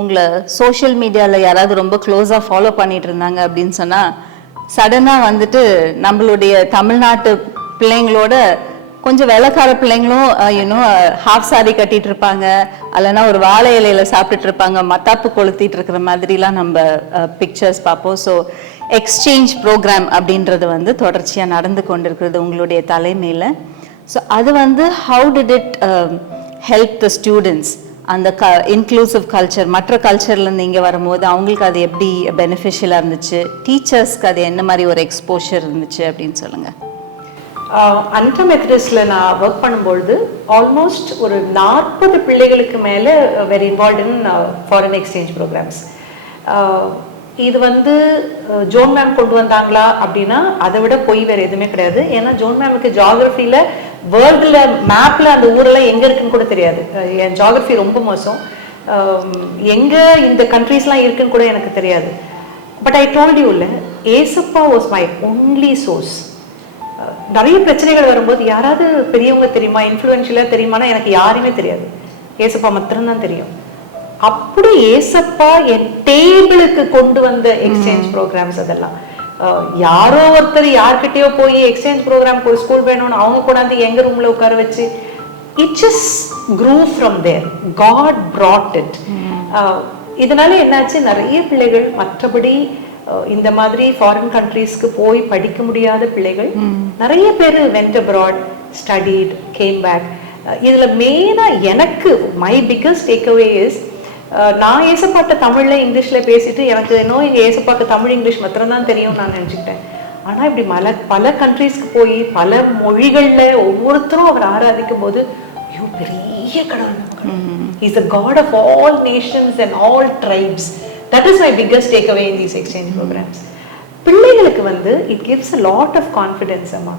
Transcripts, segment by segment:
உங்களை சோஷியல் மீடியாவில் யாராவது ரொம்ப க்ளோஸாக ஃபாலோ பண்ணிட்டு இருந்தாங்க அப்படின்னு சொன்னால் சடனாக வந்துட்டு நம்மளுடைய தமிழ்நாட்டு பிள்ளைங்களோட கொஞ்சம் வெள்ளக்கார பிள்ளைங்களும் யூனோ ஹாஃப் சாரி கட்டிட்டு இருப்பாங்க, அல்லனா ஒரு வாழை இலையில சாப்பிட்டுட்டு இருப்பாங்க, மத்தாப்பு கொளுத்திட்டு இருக்கிற மாதிரிலாம் நம்ம பிக்சர்ஸ் பார்ப்போம். ஸோ எக்ஸ்சேஞ்ச் ப்ரோக்ராம் அப்படின்றது வந்து தொடர்ச்சியாக நடந்து கொண்டிருக்கிறது உங்களுடைய தலைமையில். ஸோ அது வந்து how did it help the students? அந்த இன்க்ளூசிவ் கல்ச்சர் மற்ற கல்ச்சர்லேருந்து இங்கே வரும்போது அவங்களுக்கு அது எப்படி பெனிஃபிஷியலாக இருந்துச்சு, டீச்சர்ஸ்க்கு அது என்ன மாதிரி ஒரு எக்ஸ்போஷர் இருந்துச்சு அப்படின்னு சொல்லுங்கள். அனிதா மெத்தடிஸ்டில் நான் ஒர்க் பண்ணும்பொழுது ஆல்மோஸ்ட் ஒரு 40 பிள்ளைகளுக்கு மேலே very involve in foreign exchange programs. இது வந்து ஜோன் மேம் கொண்டு வந்தாங்களா அப்படின்னா அதை விட பொய் வேறு எதுவுமே கிடையாது. ஏன்னா ஜோன் மேமுக்கு ஜியாகிரஃபியில் வேர்ல்டில் மேப்பில் அந்த ஊரெல்லாம் எங்கே இருக்குன்னு கூட தெரியாது. என் ஜியாகிரஃபி ரொம்ப மோசம், எங்கே இந்த கண்ட்ரீஸ்லாம் இருக்குன்னு கூட எனக்கு தெரியாது. பட் ஐ டோல்ட் யூ இல்லை, ஏசப்பா வாஸ் மை ஒன்லி சோர்ஸ். நிறைய பிரச்சனைகள் வரும்போது யாராவது பெரியவங்க தெரியுமா, இன்ஃப்ளூயன்ஷியலாக தெரியுமானா எனக்கு யாருமே தெரியாது, ஏசப்பா மாத்திரம்தான் தெரியும். அப்படி ஏசப்பா என் டேபிளுக்கு கொண்டு வந்த எக்ஸ்சேஞ்ச் ப்ரோக்ராம்ஸ் அதெல்லாம் யாரோ ஒருத்தர் யார்கிட்டயோ போய் எக்ஸ்சேஞ்ச் ப்ரோக்ராம்க்கு ஒரு ஸ்கூல் வேணும்னு அவங்க கொண்டாந்து எங்க ரூம்ல உட்கார வச்சு it just grew from there. God brought it. இதனால என்னாச்சு, நிறைய பிள்ளைகள் மற்றபடி இந்த மாதிரி ஃபாரின் கண்ட்ரீஸ்க்கு போய் படிக்க முடியாத பிள்ளைகள் நிறைய பேர் went abroad, studied, came back. இதுல மெயினா எனக்கு மை பிக்கஸ்ட் டேக்அவே இஸ், நான் ஏசப்பாட்ட தமிழ்ல இங்கிலீஷ்ல பேசிட்டு எனக்கு இன்னும் எங்க ஏசப்பாக்கு தமிழ் இங்கிலீஷ் மாத்திரம் தான் தெரியும் நான் நினைச்சுக்கிட்டேன். ஆனா இப்படி பல கண்ட்ரீஸ்க்கு போய் பல மொழிகள்ல ஒவ்வொருத்தரும் அவர் ஆராதிக்கும் போது ஐயோ பெரிய கடவுள், He is the God of all nations and all tribes. That is my biggest takeaway in these exchange programs. பிள்ளைகளுக்கு வந்து it gives a lot of confidence. அம்மா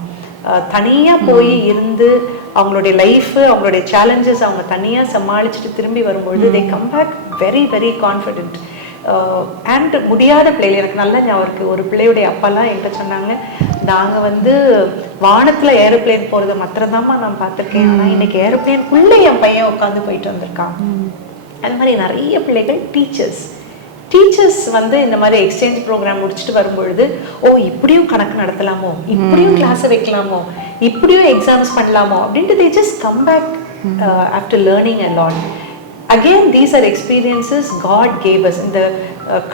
தனியா போய் இருந்து அவங்களுடைய லைஃப் அவங்களுடைய சேலஞ்சஸ் அவங்க தனியா சமாளிச்சுட்டு திரும்பி வரும்பொழுது they come back very very confident. And முடியாத பிள்ளைகள் எனக்கு நல்லா ஞாபகம் இருக்கு, ஒரு பிள்ளையுடைய அப்பாலாம் என்கிட்ட சொன்னாங்க, நாங்கள் வந்து வானத்தில் ஏரோப்ளேன் போகிறத மாத்திரம்தாம்மா நான் பார்த்துருக்கேன், ஆனால் இன்னைக்கு ஏரோப்ளேனுக்குள்ளே என் பையன் உட்காந்து போயிட்டு வந்திருக்கான். அது மாதிரி நிறைய பிள்ளைகள் டீச்சர்ஸ் வந்து இந்த மாதிரி எக்ஸ்சேஞ்ச் ப்ரோக்ராம் முடிச்சுட்டு வரும்பொழுது ஓ இப்படியும் கணக்கு நடத்தலாமோ, இப்படியும் கிளாஸை வைக்கலாமோ, இப்படியும் எக்ஸாம்ஸ் பண்ணலாமோ அப்படின்ட்டு they just come back after learning a lot. Again these are experiences God gave us. இந்த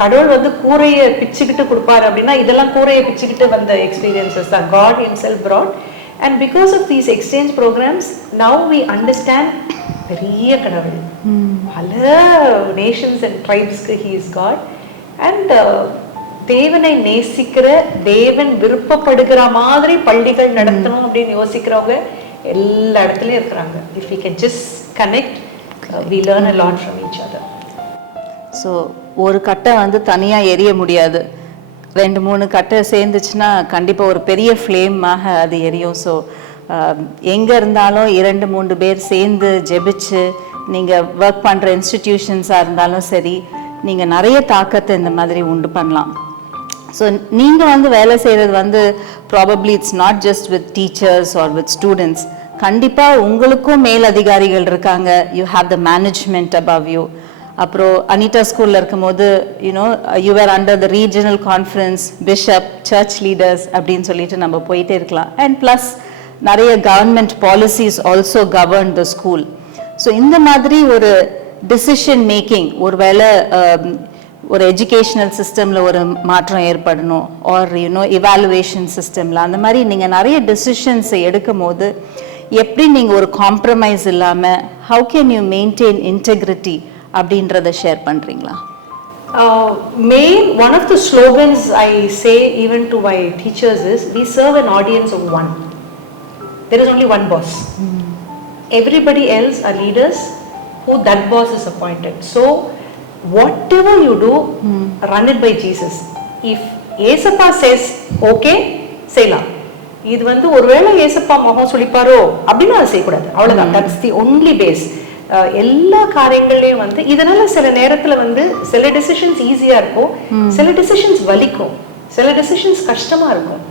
கடவுள் வந்து கூரையை பிச்சுக்கிட்டு கொடுப்பாரு அப்படின்னா இதெல்லாம் கூரையை பிச்சுக்கிட்டு வந்த எக்ஸ்பீரியன்சஸ் தான் God himself brought. And because of these exchange programs now we understand பெரிய கடவுள், பல நேஷன்ஸ் அண்ட் ட்ரைப்ஸ்க்கு he is God. and தேவனை நேசிக்கிற தேவன் விருப்பப்படுகிற மாதிரி பள்ளிகள் நடத்தணும் அப்படின்னு யோசிக்கிறவங்க எல்லா இடத்துலயும் இருக்கிறாங்க. if we can just connect, we learn a lot from each other. So ஒரு கட்டை வந்து தனியாக எரிய முடியாது, 2-3 கட்டை சேர்ந்துச்சுன்னா கண்டிப்பாக ஒரு பெரிய ஃப்ளேமாக அது எரியும். ஸோ எங்கே இருந்தாலும் 2-3 பேர் சேர்ந்து ஜெபிச்சு நீங்கள் ஒர்க் பண்ணுற இன்ஸ்டிடியூஷன்ஸாக இருந்தாலும் சரி, நீங்கள் நிறைய தாக்கத்தை இந்த மாதிரி உண்டு பண்ணலாம். ஸோ நீங்கள் வந்து வேலை செய்கிறது வந்து probably it's not just with teachers or with students, கண்டிப்பாக உங்களுக்கும் மேல் அதிகாரிகள் இருக்காங்க, you have the management above you. அப்புறம் அனிதா ஸ்கூலில் இருக்கும்போது you know you are under the regional conference, bishop, church leaders அப்படின்னு சொல்லிட்டு நம்ம போயிட்டே இருக்கலாம். அண்ட் ப்ளஸ் நிறைய government policies also govern the school. So இந்த மாதிரி ஒரு டிசிஷன் மேக்கிங், ஒரு வேளை ஒரு எஜுகேஷ்னல் சிஸ்டமில் ஒரு மாற்றம் ஏற்படணும் ஆர் யூனோ இவாலுவேஷன் சிஸ்டமில், அந்த மாதிரி நீங்கள் நிறைய டிசிஷன்ஸை எடுக்கும் போது எப்படி நீங்கள் ஒரு காம்ப்ரமைஸ் இல்லாமல் how can you maintain integrity அப்படின்றத ஷேர் பண்ணுறீங்களா? One of the slogans I say even to my teachers is, we serve an audience of one. There is only one boss. Everybody else are leaders who that boss is appointed. So whatever you do, run it by Jesus. If ஏசப்பா says okay, செய்யலாம். இது வந்து ஒருவேளை ஏசப்பா முகம் சுளிப்பாரோ அப்படின்னு அதை செய்யக்கூடாது, அவ்வளோதான். That's the only base. எல்லா காரியங்களையும் வந்து இதனால சில நேரத்துல வந்து சில டிசிஷன்ஸ் ஈஸியா இருக்கும், சில டிசிஷன்ஸ் வலிக்கும், சில டிசிஷன்ஸ் கஷ்டமா இருக்கும்.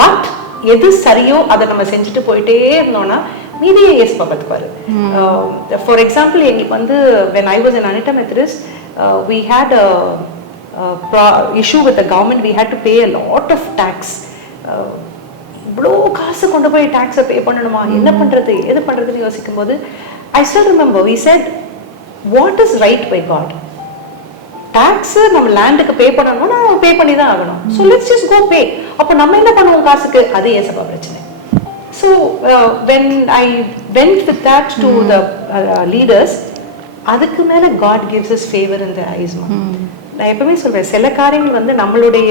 பட் எது சரியோ அதை நம்ம செஞ்சுட்டு போயிட்டே இருந்தோம்னா மீதியை ஏசப்பா பார்த்துப்பாரு. ஃபார் எக்ஸாம்பிள் எங்களுக்கு வந்து when I was in Anita Methodist, we had a issue with the government. We had to pay a lot of tax. இவ்வளோ காசு கொண்டு போய் டாக்ஸை பே பண்ணணுமா, என்ன பண்ணுறது எது பண்ணுறதுன்னு யோசிக்கும் போது I still remember we said what is right by God. Tax நம்ம லேண்டுக்கு பே பண்ணணும்னா நம்ம பே பண்ணி தான் ஆகணும். ஸோ லெட்ஸ் ஜஸ்ட் கோ பே. அப்போ நம்ம என்ன பண்ணுவோம் காசுக்கு, அது ஏசப்பா பிரச்சனை. So when I went with that to the leaders, அதுக்கு மேலே காட் கிவ்ஸ் அஸ் ஃபேவர் இன் த ஐஸ்மா. நான் எப்பவுமே சொல்றேன், சில காரியங்கள் வந்து நம்மளுடைய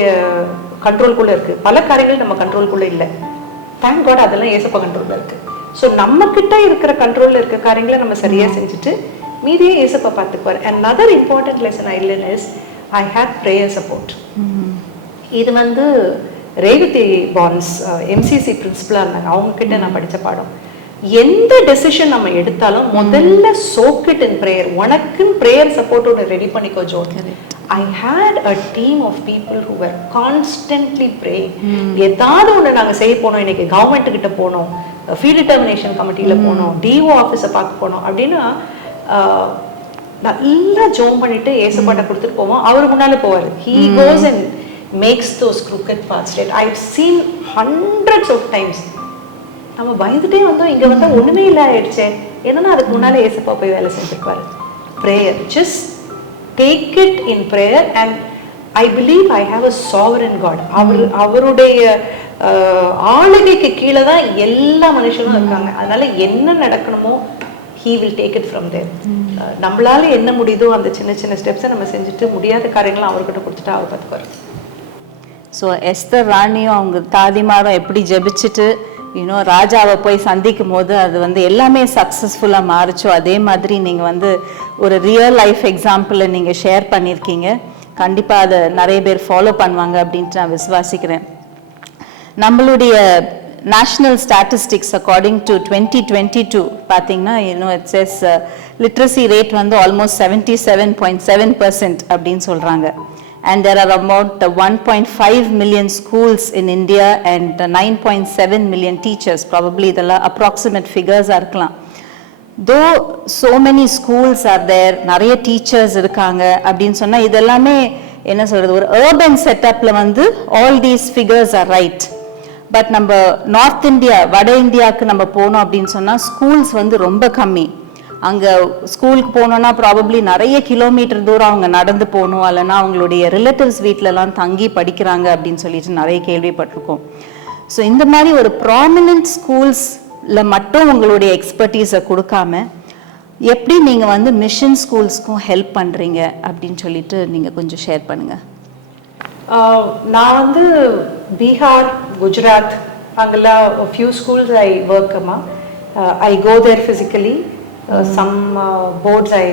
கண்ட்ரோல்குள்ளே இருக்கு, பல காரியங்கள் நம்ம கண்ட்ரோல்குள்ளே இல்லை. தேங்க் காட் அதெல்லாம் ஏசப்பா கண்ட்ரோலில் இருக்கு. ஸோ நம்ம கிட்ட இருக்கிற கண்ட்ரோலில் இருக்க காரியங்களை நம்ம சரியாக செஞ்சுட்டு மீதியே ஏசப்பா பார்த்துக்குவார். another important lesson I learned is I had prayer support. இது வந்து ரேவதி பான்ஸ் MCC பிரின்சிபலாக இருந்தாங்க, அவங்க கிட்ட நான் படித்த பாடம். எந்த டெசிஷன் நம்ம எடுத்தாலும் முதல்ல soak it in prayer. உனக்குன்னு ப்ரேயர் சப்போர்ட் ஒன்று ரெடி பண்ணிக்கோ zone. I had a team of people who were constantly praying. ஏதாவது ஒன்று நாங்கள் செய்ய போனோம், இன்னைக்கு கவர்மெண்ட் கிட்ட போனோம், ஃபீ டிட்டர்மினேஷன் கமிட்டியில் போனோம், DO ஆஃபீஸை பார்க்க போனோம் அப்படின்னா நல்லா ஜோம் பண்ணிட்டு ஏசப்பாட்டை கொடுத்துட்டு போவோம். அவர் முன்னால போவார். He goes and makes those crooked paths straight. I've seen hundreds of times. நம்ம பயந்துட்டே வந்தோம், இங்க வந்தா ஒண்ணுமே இல்லை ஆயிடுச்சே, என்னன்னா அதுக்கு முன்னால ஏசப்பா போய் வேலை செஞ்சிருப்பாரு. Prayer, just take it in prayer. And I believe I have a sovereign God. அவருடைய ஆளுகைக்கு கீழே தான் எல்லா மனுஷனும் இருக்காங்க. அதனால என்ன நடக்கணுமோ he will take it from there. நம்மளால என்ன முடியுதோ அந்த சின்ன சின்ன ஸ்டெப்ஸை நம்ம செஞ்சுட்டு முடியாத காரியங்களை அவர்கிட்ட கொடுத்துட்டு அவர் பார்த்துக்குவார். ஸோ எஸ்தர் ராணியும் அவங்க தாதிமாரும் எப்படி ஜெபிச்சுட்டு ராஜாவை போய் சந்திக்கும் போது அது வந்து எல்லாமே சக்ஸஸ்ஃபுல்லாக மாறிச்சோ, அதே மாதிரி நீங்கள் வந்து ஒரு ரியல் லைஃப் எக்ஸாம்பிளை நீங்கள் ஷேர் பண்ணியிருக்கீங்க. கண்டிப்பாக அதை நிறைய பேர் ஃபாலோ பண்ணுவாங்க அப்படின்ட்டு நான் விசுவாசிக்கிறேன். நம்மளுடைய நேஷ்னல் ஸ்டாட்டிஸ்டிக்ஸ் அக்கார்டிங் டு 2022 பார்த்தீங்கன்னா இட் சேஸ் லிட்ரஸி ரேட் வந்து ஆல்மோஸ்ட் 77.7% அப்படின்னு சொல்கிறாங்க. And there are about 1.5 million schools in India and 9.7 million teachers. Probably இதெல்லாம் approximate figures இருக்கலாம். Though so many schools are there, நிறைய teachers இருக்காங்க அப்படின்னு சொன்னா இதெல்லாமே என்ன சொல்றது, ஒரு urban setupல வந்து all these figures are right. But நம்ம நார்த் இந்தியா, வட இந்தியாவுக்கு நம்ம போனோம் அப்படின்னு சொன்னால் ஸ்கூல்ஸ் வந்து ரொம்ப கம்மி. அங்கே ஸ்கூலுக்கு போனோன்னா ப்ராபப்ளி நிறைய கிலோமீட்டர் தூரம் அவங்க நடந்து போகணும், இல்லைன்னா அவங்களுடைய ரிலேட்டிவ்ஸ் வீட்டிலலாம் தங்கி படிக்கிறாங்க அப்படின்னு சொல்லிட்டு நிறைய கேள்விப்பட்டிருக்கோம். ஸோ இந்த மாதிரி ஒரு ப்ராமினன்ட் ஸ்கூல்ஸில் மட்டும் உங்களுடைய எக்ஸ்பர்டீஸை கொடுக்காம எப்படி நீங்கள் வந்து மிஷன் ஸ்கூல்ஸ்க்கும் ஹெல்ப் பண்ணுறீங்க அப்படின்னு சொல்லிட்டு நீங்கள் கொஞ்சம் ஷேர் பண்ணுங்கள். நான் வந்து பீகார், குஜராத் அங்கெல்லாம் ஃபியூ ஸ்கூல்ஸ் ஐ ஒர்க் அம்மா. I go there physically. Some boards I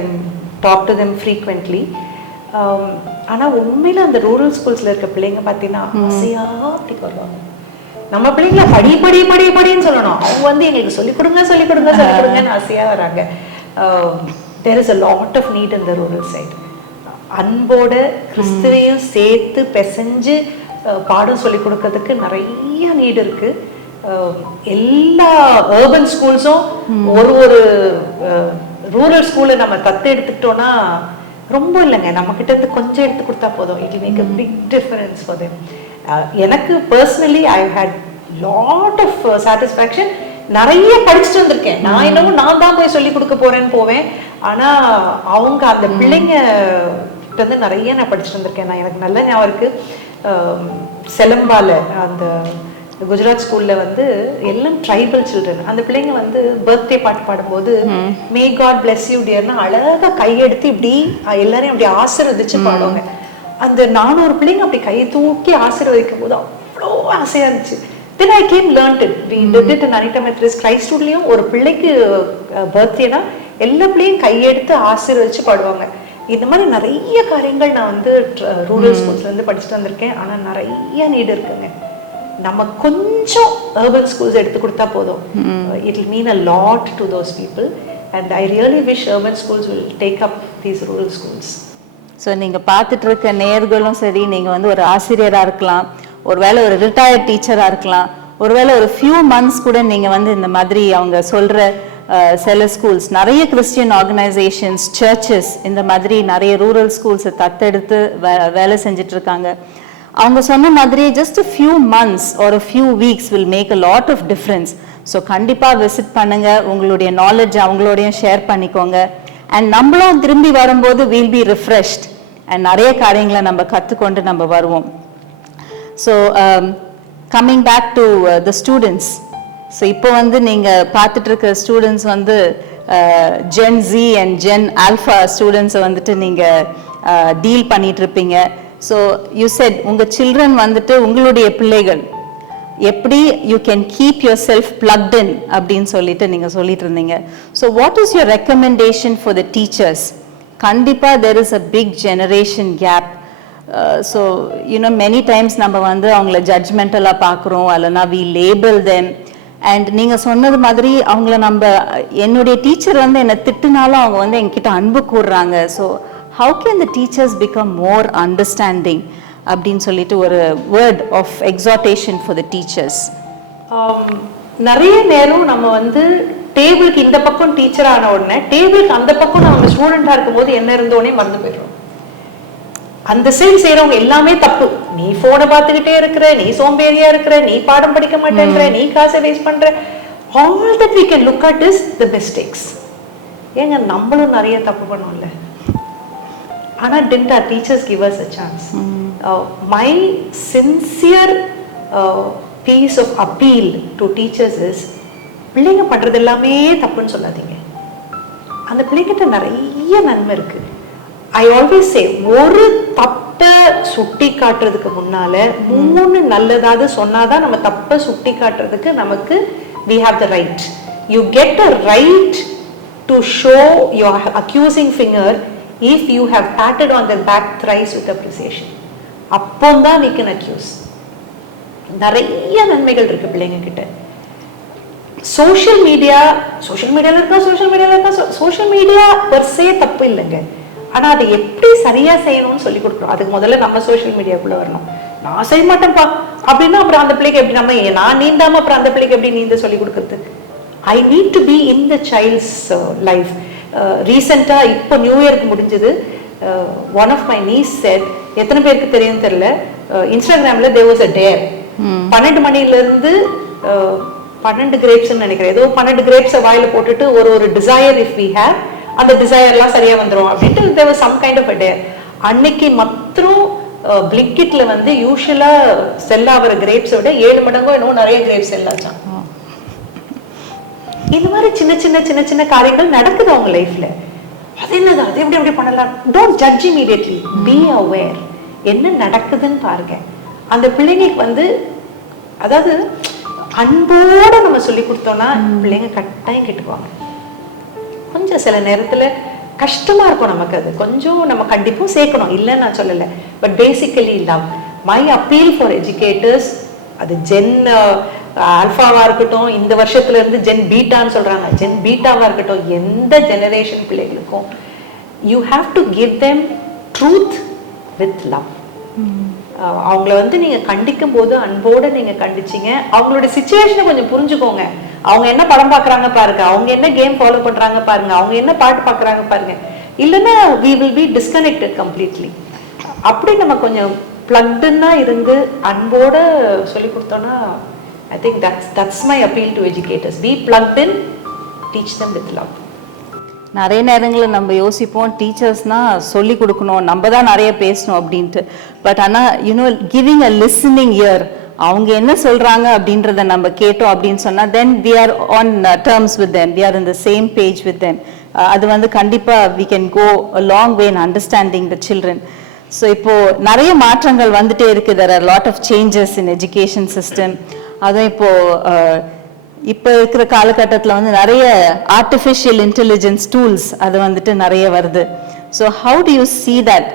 talk to them frequently. ஆனால் உண்மையில் அந்த ரூரல் ஸ்கூல்ஸில் இருக்க பிள்ளைங்க பார்த்தீங்கன்னா ஆசையாக அப்படி வருவாங்க. நம்ம பிள்ளைங்கள படி படி படி படின்னு சொல்லணும், அவங்க வந்து எங்களுக்கு சொல்லிக் கொடுங்க சொல்லிக் கொடுங்க சொல்லிக் கொடுங்கன்னு ஆசையாக வராங்க. There is a lot of need in the rural side. அன்போட கிறிஸ்துவையும் சேர்த்து பிசைஞ்சு பாடம் சொல்லி கொடுக்கறதுக்கு நிறைய நீட் இருக்கு. எல்லா அர்பன் ஸ்கூல்ஸும் ஒரு ரூரல் ஸ்கூலை நம்ம தத்து எடுத்துக்கிட்டோம்னா ரொம்ப இல்லைங்க, நம்ம கிட்ட இருந்து கொஞ்சம் எடுத்து கொடுத்தா போதும். It will make a big difference for them. எனக்கு personally I had lot of satisfaction. நிறைய படிச்சுட்டு வந்திருக்கேன் நான். என்னமோ நான் தான் போய் சொல்லி கொடுக்க போறேன்னு போவேன், ஆனா அவங்க அந்த பிள்ளைங்க வந்து நிறைய நான் படிச்சுட்டு வந்திருக்கேன். நான் எனக்கு நல்ல ஞாபகம் இருக்கு, செலம்பால அந்த குஜராத் ஸ்கூல்ல வந்து எல்லாம் ட்ரைபல் சில்ட்ரன். அந்த பிள்ளைங்க வந்து பர்த்டே பாட்டு பாடும்போது மே காட் பிளஸ் யூ டியர்னா அழகா கையெடுத்து இப்படி எல்லாரையும் அப்படி ஆசீர்வதிச்சு பாடுவாங்க. அந்த 400 பிள்ளைங்க அப்படி கையை தூக்கி ஆசீர்வதிக்கும் போது அவ்வளோ ஆசையா இருந்துச்சு. Then I came learned it. We did it in Anita Methodist Christhoodலயும். ஒரு பிள்ளைக்கு பர்த்டேனா எல்லா பிள்ளையும் கையெடுத்து ஆசீர்வதிச்சு பாடுவாங்க. இந்த மாதிரி நிறைய காரியங்கள் நான் வந்து ரூரல் ஸ்கூல்ஸ்ல இருந்து படிச்சுட்டு வந்திருக்கேன். ஆனா நிறைய நீட் இருக்குங்க. நம்ம கொஞ்சம் urban schools எடுத்து கொடுத்தா போதும். It will mean a lot to those people, and I really wish urban schools will take up these rural schools. So நீங்கள் பார்த்துட்டு இருக்க நேயர்களும் சரி, நீங்கள் வந்து ஒரு ஆசிரியராக இருக்கலாம், ஒருவேளை ஒரு ரிட்டையர்ட் டீச்சராக இருக்கலாம், ஒருவேளை ஒரு ஃபியூ மந்த்ஸ் கூட நீங்கள் வந்து இந்த மாதிரி அவங்க சொல்கிற சில ஸ்கூல்ஸ், நிறைய கிறிஸ்டியன் ஆர்கனைசேஷன்ஸ், சர்ச்சஸ் இந்த மாதிரி நிறைய ரூரல் ஸ்கூல்ஸை தத்தெடுத்து வேலை செஞ்சுட்டு இருக்காங்க. அவங்க சொன்ன மாதிரி just a few months or a few weeks will make a lot of difference. So கண்டிப்பாக விசிட் பண்ணுங்க, உங்களுடைய நாலேஜ் அவங்களோடையும் ஷேர் பண்ணிக்கோங்க. அண்ட் நம்மளும் திரும்பி வரும்போது we'll be refreshed அண்ட் நிறைய காரியங்களை நம்ம கற்றுக்கொண்டு நம்ம வருவோம். So coming back to the students. So இப்போ வந்து நீங்கள் பார்த்துட்டு இருக்க ஸ்டூடெண்ட்ஸ் வந்து Gen Z and Gen Alpha ஸ்டூடெண்ட்ஸை வந்துட்டு நீங்கள் டீல் பண்ணிட்டு இருப்பீங்க. ஸோ யூ செட் உங்கள் சில்ட்ரன் வந்துட்டு உங்களுடைய பிள்ளைகள் எப்படி you can keep yourself plugged in அப்படின்னு சொல்லிட்டு நீங்கள் சொல்லிட்டு இருந்தீங்க. So what is your recommendation for the teachers? கண்டிப்பாக there is a big generation gap. So you know many times நம்ம வந்து அவங்கள ஜட்ஜ்மெண்டலாக பார்க்குறோம், இல்லைனா வி லேபிள் தெம். அண்ட் நீங்கள் சொன்னது மாதிரி அவங்கள நம்ம, என்னுடைய டீச்சர் வந்து என்னை திட்டுனாலும் அவங்க வந்து என்கிட்ட அன்பு கூறுறாங்க. So how can the teachers become more understanding அப்படின்னு சொல்லிட்டு ஒரு word of exhortation for the teachers? நிறைய நேரம் நம்ம வந்து டேபிளுக்கு இந்த பக்கம் டீச்சர் ஆன உடனே டேபிளுக்கு அந்த பக்கம் நம்ம ஸ்டூடெண்டா இருக்கும்போது என்ன இருந்தோடனே மறந்து போயிடுறோம். அந்த சைடு செய்யறவங்க எல்லாமே தப்பு. நீ போனை பார்த்துக்கிட்டே இருக்கிற, நீ சோம்பேறியா இருக்கிற, நீ பாடம் படிக்க மாட்டேன்ற, நீ காசை வேஸ்ட் பண்ற, all that we can look at is the mistakes. ஏங்க நம்மளும் நிறைய தப்பு பண்ணுவோம்ல. ஆனா didn't our teachers give us a chance? My sincere piece of appeal to teachers is, பிள்ளைங்க பண்றது எல்லாமே தப்புன்னு சொல்லாதீங்க. அந்த பிள்ளைகிட்ட நிறைய நன்மை இருக்கு. I always say, ஒரு தப்பை சுட்டி காட்டுறதுக்கு முன்னால 3 நல்லதாவது சொன்னாதான் நம்ம தப்பை சுட்டி காட்டுறதுக்கு நமக்கு we have the right. You get a right to show your accusing finger if you have patted on the back thrice with appreciation. அப்போதான் we can accuse. நிறைய நன்மைகள் இருக்கு பிள்ளைங்க கிட்ட. சோஷியல் மீடியால இருக்கா, சோஷியல் மீடியா பெர்சே தப்பு இல்லைங்க. ஆனா அதை எப்படி சரியா செய்யணும்னு சொல்லி கொடுக்குறோம். அதுக்கு முதல்ல நம்ம சோஷியல் மீடியாக்குள்ள வரணும். நான் செய்ய மாட்டேன்ப்பா அப்படின்னா அப்புறம் அந்த பிள்ளைக்கு எப்படி, நம்ம நான் நீந்தாம அப்புறம் அந்த பிள்ளைக்கு எப்படி நீந்த சொல்லி கொடுக்கறது? I need to be in the child's life. ரீசெண்டா இப்போ நியூ இயர்க்கு முடிஞ்சது, one of my niece said, எத்தனை பேருக்கு தெரியும் தெரியல, இன்ஸ்டாகிராம்ல தேர் வாஸ் அ டேர். 12 மணில இருந்து 12 கிரேப்ஸ்ன்னு நினைக்கிறேன், ஏதோ 12 கிரேப்ஸை வாயில போட்டுட்டு ஒரு டிசையர் இஃப் வி ஹேவ், அந்த டிசையர்லாம் சரியா வந்துடும் அப்படின்ட்டு there was some kind of a dare. அன்னைக்கு மாத்திரம் பிளிங்கிட்ல வந்து யூஷுவலா செல் ஆகிற கிரேப்ஸை விட 7 மடங்கோ இன்னும் நிறைய கிரேப்ஸ் செல் ஆச்சான். இந்த மாதிரி சின்ன சின்ன காரியங்கள் நடக்குது அவங்க லைஃப்ல. அது என்னது, அது எப்படி பண்ணலாம்? Don't judge immediately, be aware, என்ன நடக்குதுன்னு பாருங்க. அந்த பிள்ளைங்களுக்கு வந்து, அதாவது அன்போட நம்ம சொல்லி கொடுத்தோம்னா பிள்ளைங்க கட்டாயம் கேட்டுக்குவாங்க. கொஞ்சம் சில நேரத்துல கஷ்டமா இருக்கும் நமக்கு, அது கொஞ்சம் நம்ம கண்டிப்பா சேர்க்கணும், இல்லைன்னு நான் சொல்லலை. But basically love. My appeal for educators, அது ஜென் ஆல்ஃபாவா இருக்கட்டும், இந்த வருஷத்துல இருந்து ஜென் பீட்டான்னு சொல்றாங்க, ஜென் பீட்டாவா இருக்கட்டும், எந்த ஜெனரேஷன் பிள்ளைகளுக்கும் you have to give them truth with love. அவங்கள வந்து நீங்க கண்டிக்கும் போது அன்போட நீங்க கண்டிச்சீங்க, அவங்களோட சிச்சுவேஷனை கொஞ்சம் புரிஞ்சுக்கோங்க. அவங்க என்ன படம் பாக்குறாங்க பாருங்க, அவங்க என்ன கேம் ஃபாலோ பண்றாங்க பாருங்க, அவங்க என்ன பாட்டு பாக்குறாங்க பாருங்க. இல்லைன்னா we will be disconnected completely. அப்படி நம்ம கொஞ்சம் பிளக்டுன்னா இருந்து அன்போட சொல்லி கொடுத்தோம்னா, I think that's my appeal to educators. Be plugged in, teach them with love. நிறைய நேரங்களில் நம்ம யோசிப்போம் டீச்சர்ஸ்னா சொல்லி கொடுக்கணும், நம்ம தான் நிறைய பேசணும் அப்படின்ட்டு. பட் ஆனால் you know giving a listening year, அவங்க என்ன சொல்றாங்க அப்படின்றத நம்ம கேட்டோம் அப்படின்னு சொன்னா then we are on terms with them, we are in the same page with them. அது வந்து கண்டிப்பா we can go a long way in understanding the children. So இப்போ நிறைய மாற்றங்கள் வந்துட்டே இருக்கு, there are a lot of changes in education system. அதுவும் இப்போ இருக்கிற காலகட்டத்தில் வந்து நிறைய ஆர்டிஃபிஷியல் இன்டெலிஜென்ஸ் டூல்ஸ் அது வந்துட்டு நிறைய வருது. So how do you see that?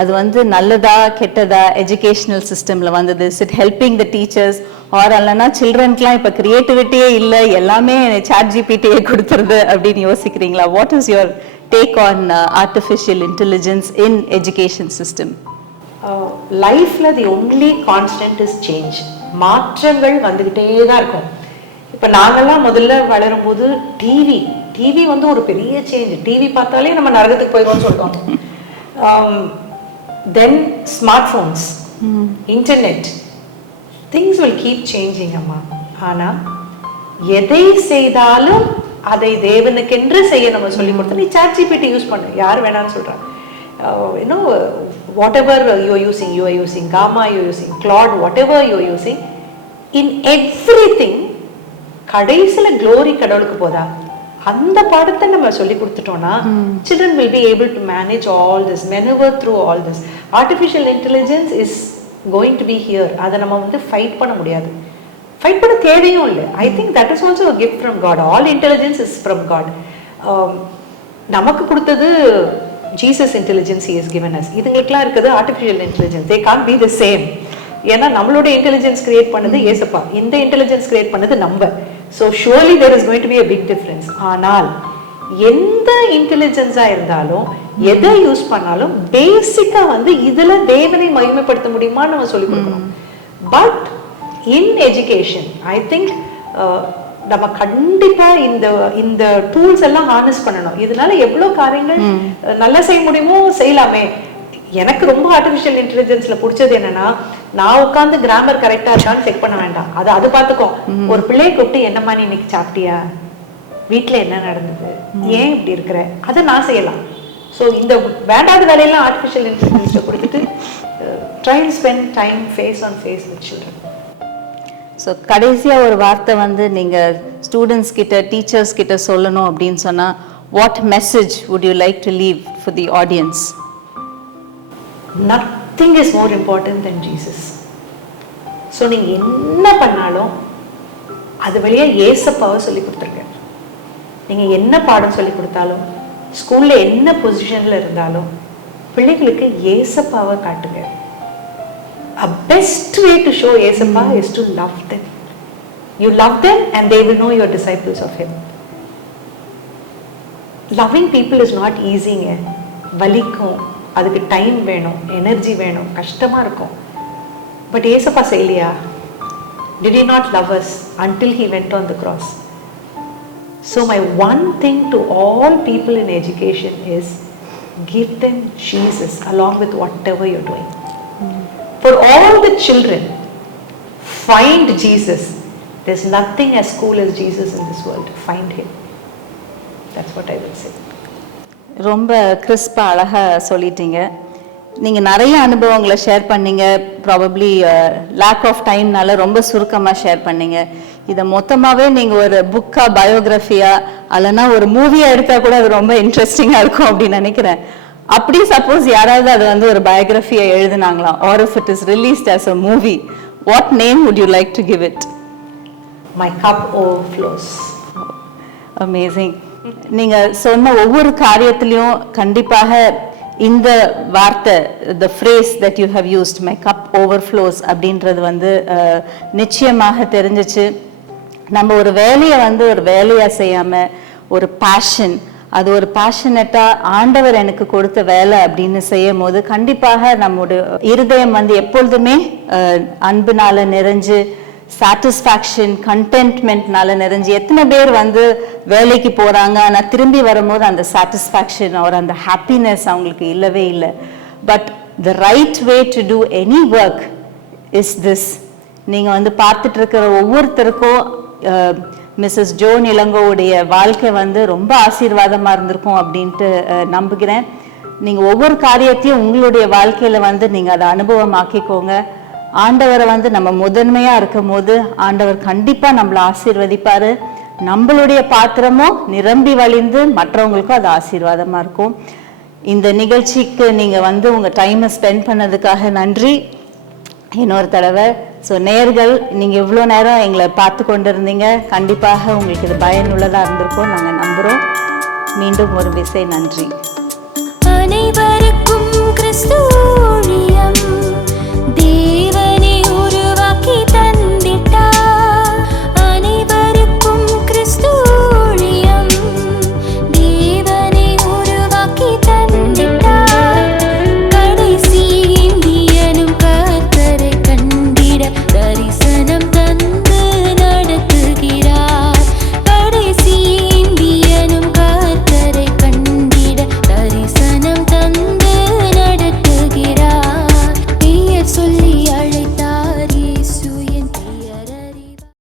அது வந்து நல்லதா கெட்டதா எஜுகேஷனல் சிஸ்டம்ல வந்தது? Is it helping the teachers or அல்லனா சில்ட்ரன்க்குலாம் இப்போ கிரியேட்டிவிட்டியே இல்லை, எல்லாமே சாட் ஜிபிடியே கொடுத்துருது அப்படின்னு யோசிக்கிறீங்களா? What is your take on artificial intelligence in education system? லைஃப்ல the only constant is change. மாற்றங்கள் வந்துகிட்டே தான் இருக்கும். இப்ப நாங்கெல்லாம் முதல்ல வளரும் போது டிவி வந்து ஒரு பெரிய சேஞ்ச். டிவி பார்த்தாலே நம்ம நரகத்துக்கு போயிடுவோம்னு சொல்றோம். Then smart phones, internet, things will keep changing அம்மா. ஆனா எதை செய்தாலும் அதை தேவனுக்கென்று செய்ய நம்ம சொல்லி கொடுத்தோம். நீ ChatGPT யூஸ் பண்ணு, யார் வேணாம்னு சொல்றாங்க. whatever you are using Gamma, you are using Claude, whatever you are using, in everything கடைசில glory கடவுளுக்கு போதா. அந்த பாடத்தை நம்ம சொல்லி கொடுத்துட்டோம்னா children will be able to manage all this, maneuver through all this. Artificial intelligence is going to be here. அதை நம்ம வந்து ஃபைட் பண்ண முடியாது, ஃபைட் பண்ண தேவையும் இல்லை. I think that is also a gift from God. All intelligence is from God. நமக்கு கொடுத்தது Jesus intelligence he has given us. இதுங்களுக்குலாம் இருக்குது artificial intelligence. They can't be the same. ஏன்னா நம்மளோட இன்டெலிஜென்ஸ் கிரியேட் பண்ணது ஏசப்பா, இந்த இன்டெலிஜென்ஸ் கிரியேட் பண்ணது நம்ம. So surely there is going to be a big difference. ஆனால் எந்த இன்டெலிஜென்ஸா இருந்தாலும் எதை யூஸ் பண்ணாலும் பேசிக்கா வந்து இதுல தேவனை மகிமைப்படுத்த முடியுமான்னு நம்ம சொல்லி கொடுக்கணும். But in education I think நம்ம கண்டிப்பா இந்த டூல்ஸ் எல்லாம் ஹார்னஸ் பண்ணணும். இதனால எவ்வளவு காரியங்கள் நல்லா செய்ய முடியுமோ செய்யலாமே. எனக்கு ரொம்ப ஆர்டிஃபிஷியல் இன்டெலிஜென்ஸ்ல பிடிச்சது என்னன்னா, நான் உட்காந்து கிராமர் கரெக்டா இருக்கான்னு செக் பண்ண வேண்டாம், அது பார்த்துக்கோ. ஒரு பிள்ளையை கூப்பிட்டு என்னம்மா நீ இன்னைக்கு சாப்பிட்டியா, வீட்டுல என்ன நடந்தது, ஏன் இப்படி இருக்கிற, அதை நான் செய்யலாம். ஸோ இந்த வேண்டாத வேலையெல்லாம் ஆர்டிஃபிஷியல் இன்டெலிஜென்ஸ்ல கொடுத்துட்டு try to spend time face on face with children. So கடைசியாக ஒரு வார்த்தை வந்து நீங்கள் ஸ்டூடெண்ட்ஸ் கிட்ட, டீச்சர்ஸ் கிட்ட சொல்லணும் அப்படின்னு சொன்னால், what message would you like to leave for the audience? Nothing is more important than Jesus. So நீங்கள் என்ன பண்ணாலும் அது வழியா ஏசப்பாவை சொல்லி கொடுத்துருங்க. நீங்கள் என்ன பாடம் சொல்லி கொடுத்தாலும், ஸ்கூலில் என்ன பொசிஷனில் இருந்தாலும் பிள்ளைகளுக்கு ஏசப்பாவை காட்டுங்க. A best way to show Yesappa is to love them. You love them and they will know you are disciples of him. Loving people is not easy. வலிக்கும், அதுக்கு டைம் வேணும், எனர்ஜி வேணும், கஷ்டமா இருக்கும். பட் ஏசப்பா செய்யலையா? Did he not love us until he went on the cross? So my one thing to all people in education is give them Jesus along with whatever you're doing. For all the children, find Jesus. There's nothing as cool as Jesus in this world. Find him. That's what I will say. ரொம்ப கிறிஸ்பா அழகா சொல்லிட்டீங்க. நீங்கள் நிறைய அனுபவங்களை share பண்ணீங்க. Probably lack of டைம்னால ரொம்ப சுருக்கமாக share பண்ணீங்க. இதை மொத்தமாகவே நீங்கள் ஒரு புக்கா, பயோகிராஃபியா, அல்லனா ஒரு மூவியாக எடுத்தால் கூட அது ரொம்ப இன்ட்ரெஸ்டிங்காக இருக்கும் அப்படின்னு நினைக்கிறேன். அப்படி சப்போஸ் யாராவது அது வந்து ஒரு பயோகிராஃபியை எழுதுனாங்களா, or if it is released as a movie, what name would you like to give it? My cup overflows. Amazing. நீங்கள் சொன்ன ஒவ்வொரு காரியத்திலையும் கண்டிப்பாக இந்த வார்த்தை, the phrase that you have used, my cup overflows அப்படின்றது வந்து நிச்சயமாக தெரிஞ்சிச்சு. நம்ம ஒரு வேலையை வந்து ஒரு வேலையாக செய்யாமல் ஒரு பேஷன், அது ஒரு பேஷனட்டாக ஆண்டவர் எனக்கு கொடுத்த வேலை அப்படின்னு செய்யும் போது கண்டிப்பாக நம்முடைய இருதயம் வந்து எப்பொழுதுமே அன்புனால நிறைஞ்சு, சாட்டிஸ்ஃபேக்ஷன், கண்டென்ட்மெண்ட்னால நிறைஞ்சு. எத்தனை பேர் வந்து வேலைக்கு போகிறாங்க, ஆனால் திரும்பி வரும்போது அந்த சாட்டிஸ்ஃபேக்ஷன் ஒரு அந்த ஹாப்பினஸ் அவங்களுக்கு இல்லவே இல்லை. But the right way to do any work is this. நீங்கள் வந்து பார்த்துட்டு இருக்கிற ஒவ்வொருத்தருக்கும் மிஸ்ஸஸ் ஜோன் இளங்கோவுடைய வாழ்க்கை வந்து ரொம்ப ஆசீர்வாதமாக இருந்திருக்கும் அப்படின்ட்டு நம்புகிறேன். நீங்கள் ஒவ்வொரு காரியத்தையும் உங்களுடைய வாழ்க்கையில் வந்து நீங்கள் அதை அனுபவமாக்கிக்கோங்க. ஆண்டவரை வந்து நம்ம முதன்மையாக இருக்கும் போது ஆண்டவர் கண்டிப்பாக நம்மளை ஆசீர்வதிப்பார். நம்மளுடைய பாத்திரமும் நிரம்பி வழிந்து மற்றவங்களுக்கும் அது ஆசீர்வாதமாக இருக்கும். இந்த நிகழ்ச்சிக்கு நீங்கள் வந்து உங்கள் டைமை ஸ்பெண்ட் பண்ணதுக்காக நன்றி இன்னொரு தடவை. ஸோ நேயர்கள், நீங்கள் இவ்வளோ நேரம் எங்களை பார்த்து கொண்டு இருந்தீங்க. கண்டிப்பாக உங்களுக்கு இது பயனுள்ளதாக இருந்திருக்கும் நாங்கள் நம்புகிறோம். மீண்டும் ஒரு விசை நன்றி. அனைவருக்கும் கிறிஸ்து